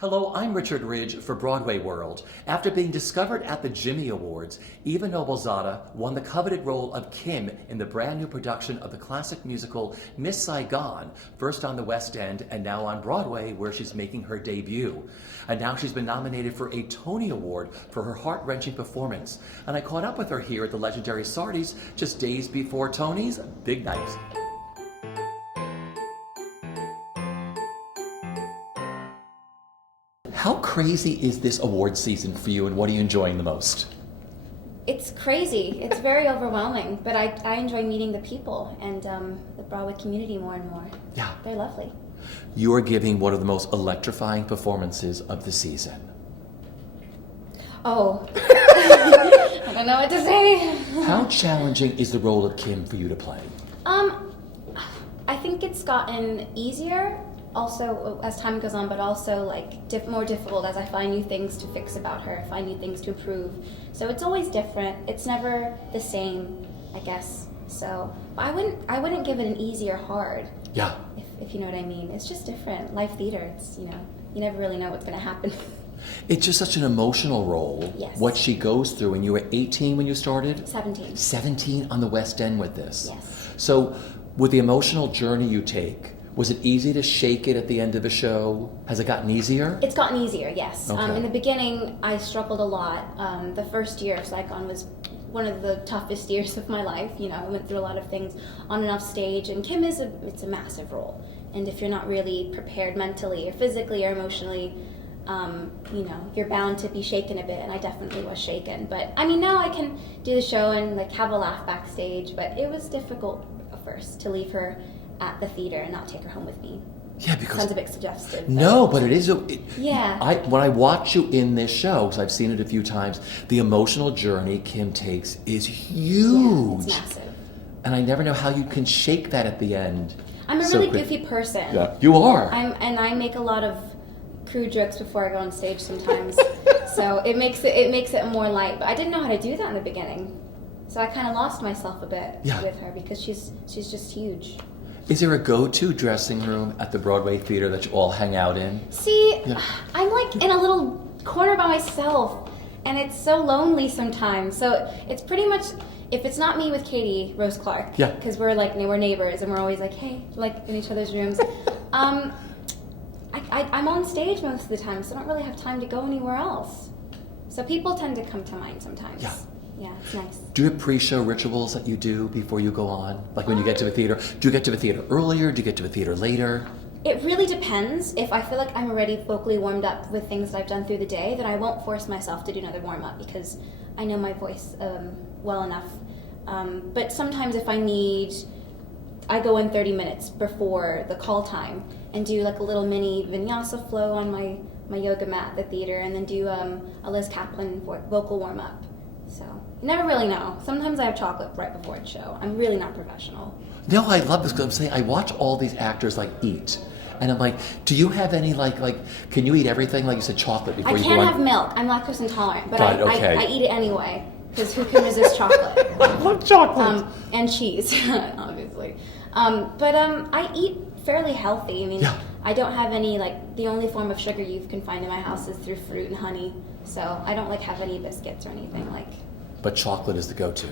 Hello, I'm Richard Ridge for BroadwayWorld. After being discovered at the Jimmy Awards, Eva Noblezada won the coveted role of Kim in the brand new production of the classic musical Miss Saigon, first on the West End and now on Broadway, where she's making her debut. And now she's been nominated for a Tony Award for her heart-wrenching performance. And I caught up with her here at the legendary Sardi's just days before Tony's big night. How crazy is this award season for you, and what are you enjoying the most? It's crazy. It's very overwhelming, but I enjoy meeting the people and the Broadway community more and more. Yeah. They're lovely. You are giving one of the most electrifying performances of the season. Oh, I don't know what to say. How challenging is the role of Kim for you to play? I think it's gotten easier also as time goes on, but also like more difficult as I find new things to fix about her, find new things to improve. So it's always different. It's never the same, I guess. So, but I wouldn't give it an easy or hard. Yeah. If you know what I mean. It's just different. Life theater, it's, you never really know what's going to happen. It's just such an emotional role. Yes. What she goes through, and you were 18 when you started? 17. 17 on the West End with this. Yes. So, with the emotional journey you take, was it easy to shake it at the end of the show? Has it gotten easier? It's gotten easier, yes. Okay. In the beginning, I struggled a lot. The first year of Saigon was one of the toughest years of my life. I went through a lot of things on and off stage, and Kim it's a massive role. And if you're not really prepared mentally or physically or emotionally, you're bound to be shaken a bit, and I definitely was shaken. But now I can do the show and have a laugh backstage, but it was difficult at first to leave her at the theater and not take her home with me. Yeah, because sounds a bit suggestive. No, but it is. Yeah. When I watch you in this show, because I've seen it a few times, the emotional journey Kim takes is huge. Yeah, it's massive. And I never know how you can shake that at the end. I'm a really goofy person. Yeah, you are. I make a lot of crude jokes before I go on stage sometimes, so it makes it more light. But I didn't know how to do that in the beginning, so I kind of lost myself a bit with her because she's just huge. Is there a go-to dressing room at the Broadway Theatre that you all hang out in? See, I'm in a little corner by myself, and it's so lonely sometimes. So it's pretty much, if it's not me with Katie Rose Clark, because we're we're neighbors and we're always hey, in each other's rooms. I'm on stage most of the time, so I don't really have time to go anywhere else. So people tend to come to mind sometimes. Yeah, it's nice. Do you have pre-show rituals that you do before you go on? Like when you get to the theater, do you get to the theater earlier? Do you get to the theater later? It really depends. If I feel like I'm already vocally warmed up with things that I've done through the day, then I won't force myself to do another warm-up because I know my voice well enough. But sometimes if I go in 30 minutes before the call time and do a little mini vinyasa flow on my yoga mat at the theater, and then do a Liz Kaplan vocal warm-up. So, you never really know. Sometimes I have chocolate right before a show. I'm really not professional. No, I love this because I'm saying I watch all these actors eat. And I'm like, do you have any can you eat everything? Like you said, chocolate before you go on? I can't have milk. I'm lactose intolerant, but okay. I eat it anyway because who can resist chocolate? I love chocolate. And cheese, obviously. I eat fairly healthy. I don't have any, the only form of sugar you can find in my house is through fruit and honey. So I don't have any biscuits or anything But chocolate is the go-to.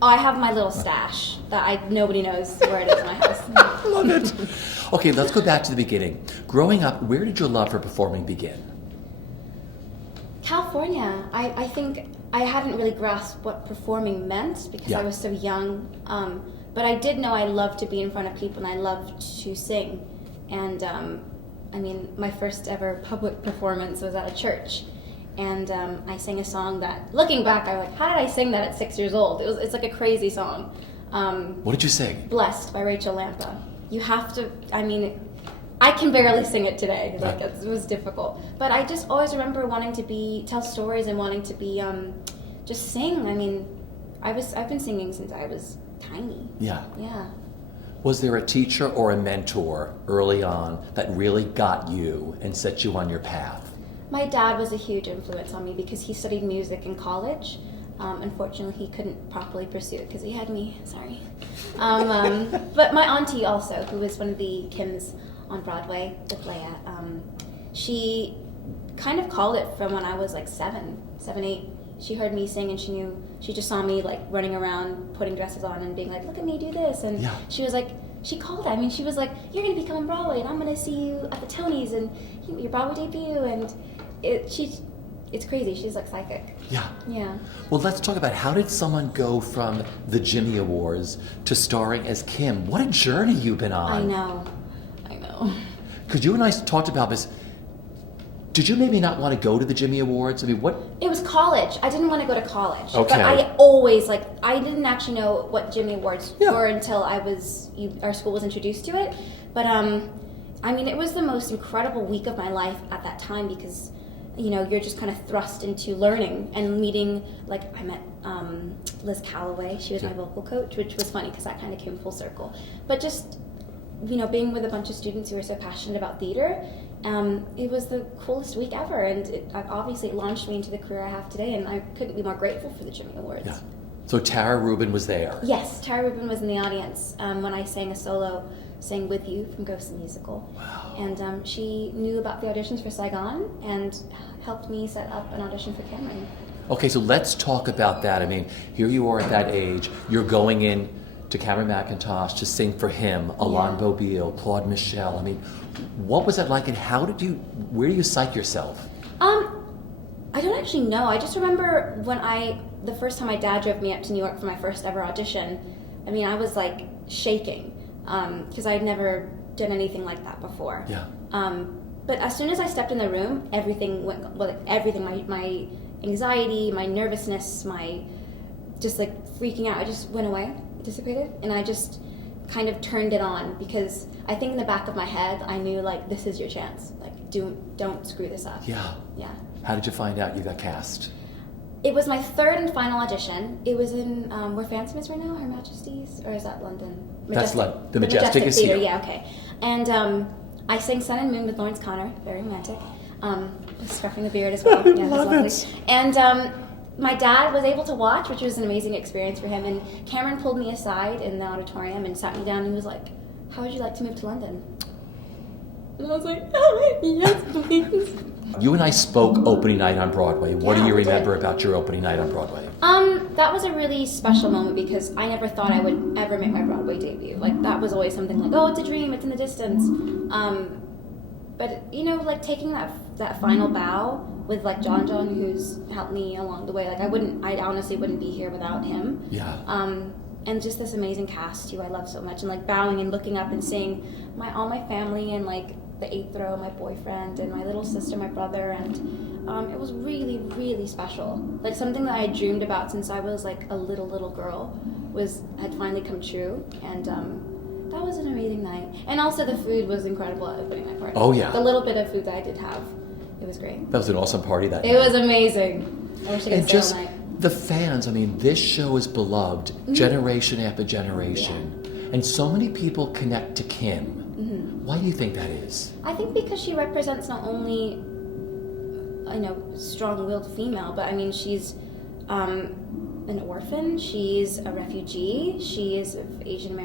Oh, I have my little stash that nobody knows where it is in my house. Love it. Okay, let's go back to the beginning. Growing up, where did your love for performing begin? California. I think I hadn't really grasped what performing meant because I was so young. But I did know I loved to be in front of people and I loved to sing. And my first ever public performance was at a church. And I sang a song that, looking back, I'm how did I sing that at 6 years old? It's a crazy song. What did you sing? Blessed by Rachel Lampa. You have to, I can barely sing it today. It was difficult. But I just always remember wanting to tell stories and wanting to be, just sing. I've been singing since I was tiny. Yeah. Yeah. Was there a teacher or a mentor early on that really got you and set you on your path? My dad was a huge influence on me because he studied music in college. Unfortunately, he couldn't properly pursue it because he had me, sorry. But my auntie also, who was one of the Kims on Broadway with Leia, she kind of called it from when I was like 7, 8. She heard me sing and she just saw me like running around, putting dresses on and being like, look at me do this. And she was like, she called it. I mean, she was like, you're going to become on Broadway and I'm going to see you at the Tonys and your Broadway debut. And it's crazy. She's like psychic. Yeah. Yeah. Well, let's talk about how did someone go from the Jimmy Awards to starring as Kim? What a journey you've been on. I know. Because you and I talked about this. Did you maybe not want to go to the Jimmy Awards? I mean, what? It was college. I didn't want to go to college. Okay. But I always, I didn't actually know what Jimmy Awards were until our school was introduced to it. But, I mean, it was the most incredible week of my life at that time because, you're just kind of thrust into learning and meeting, I met Liz Calloway. She was my vocal coach, which was funny because that kind of came full circle. But just, being with a bunch of students who are so passionate about theater, it was the coolest week ever, and it obviously launched me into the career I have today, and I couldn't be more grateful for the Jimmy Awards. Yeah. So Tara Rubin was there. Yes, Tara Rubin was in the audience when I sang a solo, Sang With You from Ghost the Musical. Wow. And she knew about the auditions for Saigon and helped me set up an audition for Cameron. Okay, so let's talk about that. I mean, here you are at that age, you're going in to Cameron McIntosh to sing for him, Alain Bobile, Claude Michel. I mean, what was that like, and where do you psych yourself? I don't actually know. I just remember the first time my dad drove me up to New York for my first ever audition, I mean, I was like shaking, because I'd never done anything like that before. Yeah. But as soon as I stepped in the room, everything went, my anxiety, my nervousness, my just freaking out, it just went away. It dissipated, and I just kind of turned it on because I think in the back of my head I knew this is your chance. Don't screw this up. Yeah. Yeah. How did you find out you got cast? It was my third and final audition. It was in where Phantom is right now, Her Majesty's, or is that London? That's the Majestic is Theater, here. yeah, okay. And I sang Sun and Moon with Lawrence Connor, very romantic. Scruffing the beard as well. Yeah, that's lovely. It. And my dad was able to watch, which was an amazing experience for him. And Cameron pulled me aside in the auditorium and sat me down and he was like, how would you like to move to London? And I was like, oh, yes, please. You and I spoke opening night on Broadway. What do you we remember did. about your opening night on Broadway? That was a really special moment because I never thought I would ever make my Broadway debut. That was always something oh, it's a dream, it's in the distance. But, taking that final bow with, John, who's helped me along the way, I honestly wouldn't be here without him. Yeah. And just this amazing cast who I love so much, and, bowing and looking up and seeing all my family and, the eighth row, my boyfriend, and my little sister, my brother, and it was really, really special. Something that I had dreamed about since I was, a little girl had finally come true, and that was an amazing night. And also the food was incredible at opening night party. Oh, yeah. The little bit of food that I did have, it was great. That was an awesome party that night. It was amazing. I wish I could stay all night. The fans, I mean, this show is beloved generation after generation. Yeah. And so many people connect to Kim. Mm-hmm. Why do you think that is? I think because she represents not only, strong-willed female, but I mean, she's an orphan, she's a refugee, she is of Asian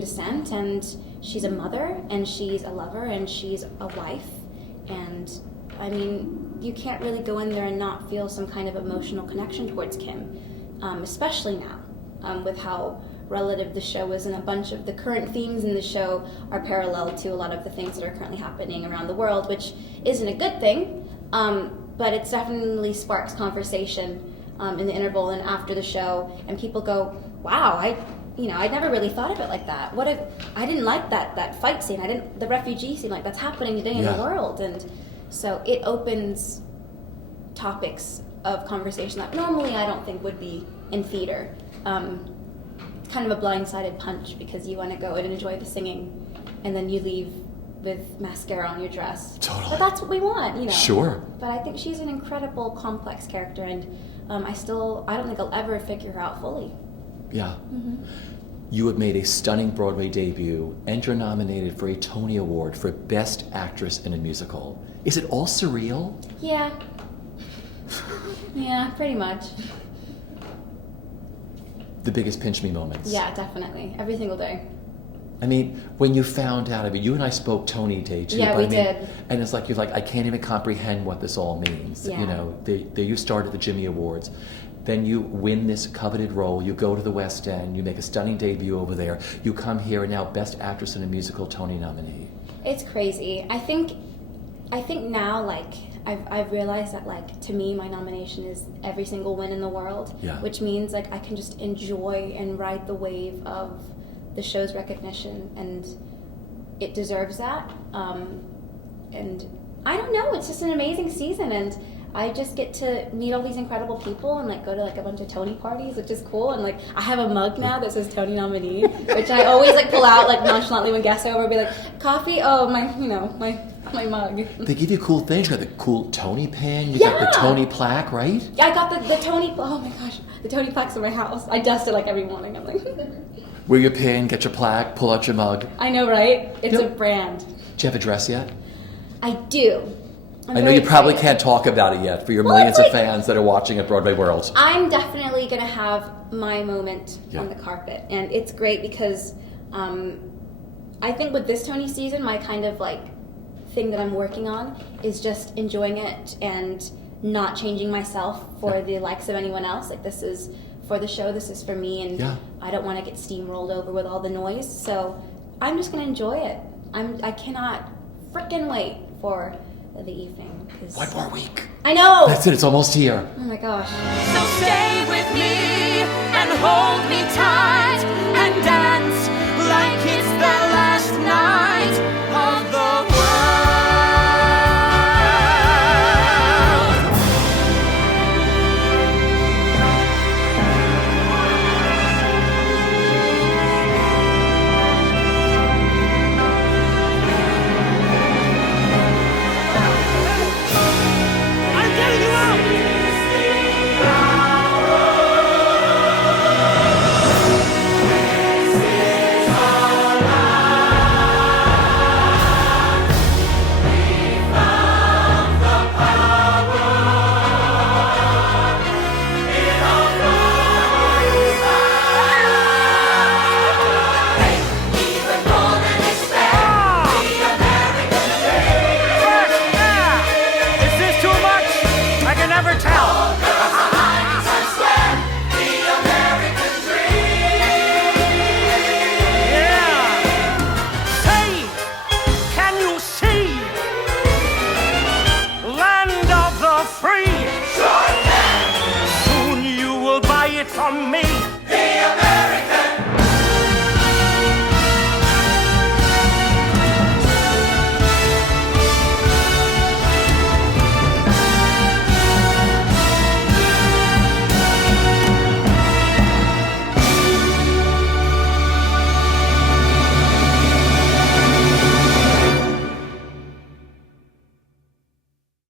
descent, and she's a mother, and she's a lover, and she's a wife, and I mean, you can't really go in there and not feel some kind of emotional connection towards Kim, especially now, with how relative the show is, and a bunch of the current themes in the show are parallel to a lot of the things that are currently happening around the world, which isn't a good thing, but it definitely sparks conversation in the interval and after the show, and people go, wow, I never really thought of it like that. I didn't like that fight scene. The refugee scene, that's happening today in the world. And so it opens topics of conversation that normally I don't think would be in theater. It's kind of a blindsided punch because you want to go and enjoy the singing and then you leave with mascara on your dress. Totally. But that's what we want, Sure. But I think she's an incredible, complex character, and I don't think I'll ever figure her out fully. Yeah. Mm-hmm. You have made a stunning Broadway debut, and you're nominated for a Tony Award for Best Actress in a Musical. Is it all surreal? Yeah. Yeah, pretty much. The biggest pinch me moments. Yeah, definitely. Every single day. I mean, when you found out, I mean, you and I spoke Tony Day too. Yeah, but we I mean, did. And it's like, you're like, I can't even comprehend what this all means. Yeah. You know, you started the Jimmy Awards. Then you win this coveted role. You go to the West End. You make a stunning debut over there. You come here and now Best Actress in a Musical Tony nominee. It's crazy. I think now, like, I've realized that, like, to me, my nomination is every single win in the world. Yeah. Which means, like, I can just enjoy and ride the wave of the show's recognition, and it deserves that. And I don't know, it's just an amazing season, and I just get to meet all these incredible people and, like, go to, like, a bunch of Tony parties, which is cool. And, like, I have a mug now that says Tony nominee, which I always, like, pull out, like, nonchalantly when guests are over, be like, coffee? Oh, my mug. They give you cool things. You got the cool Tony pin. You got Yeah. the Tony plaque, right? I got the Tony, oh my gosh, the Tony plaques in my house. I dust it, like, every morning. I'm like, Wear your pin, get your plaque, pull out your mug. I know, right? It's Yep. a brand. Do you have a dress yet? I do. I'm I know very you probably excited. can't talk about it yet for your Well, millions it's of like- fans that are watching at Broadway World. I'm definitely going to have my moment Yeah. on the carpet. And it's great because I think with this Tony season, my kind of, like, thing that I'm working on is just enjoying it and not changing myself for the likes of anyone else. Like, this is for the show, this is for me, and Yeah. I don't want to get steamrolled over with all the noise. So I'm just going to enjoy it. I cannot frickin' wait for the evening. 'Cause One more week. I know! That's it. It's almost here. Oh my gosh. So stay with me and hold me tight and dance like it's the last night of the world. I'm getting you out! Is this too much? I can never tell. Yeah. Say, can you see? Land of the free. Soon you will buy it from me.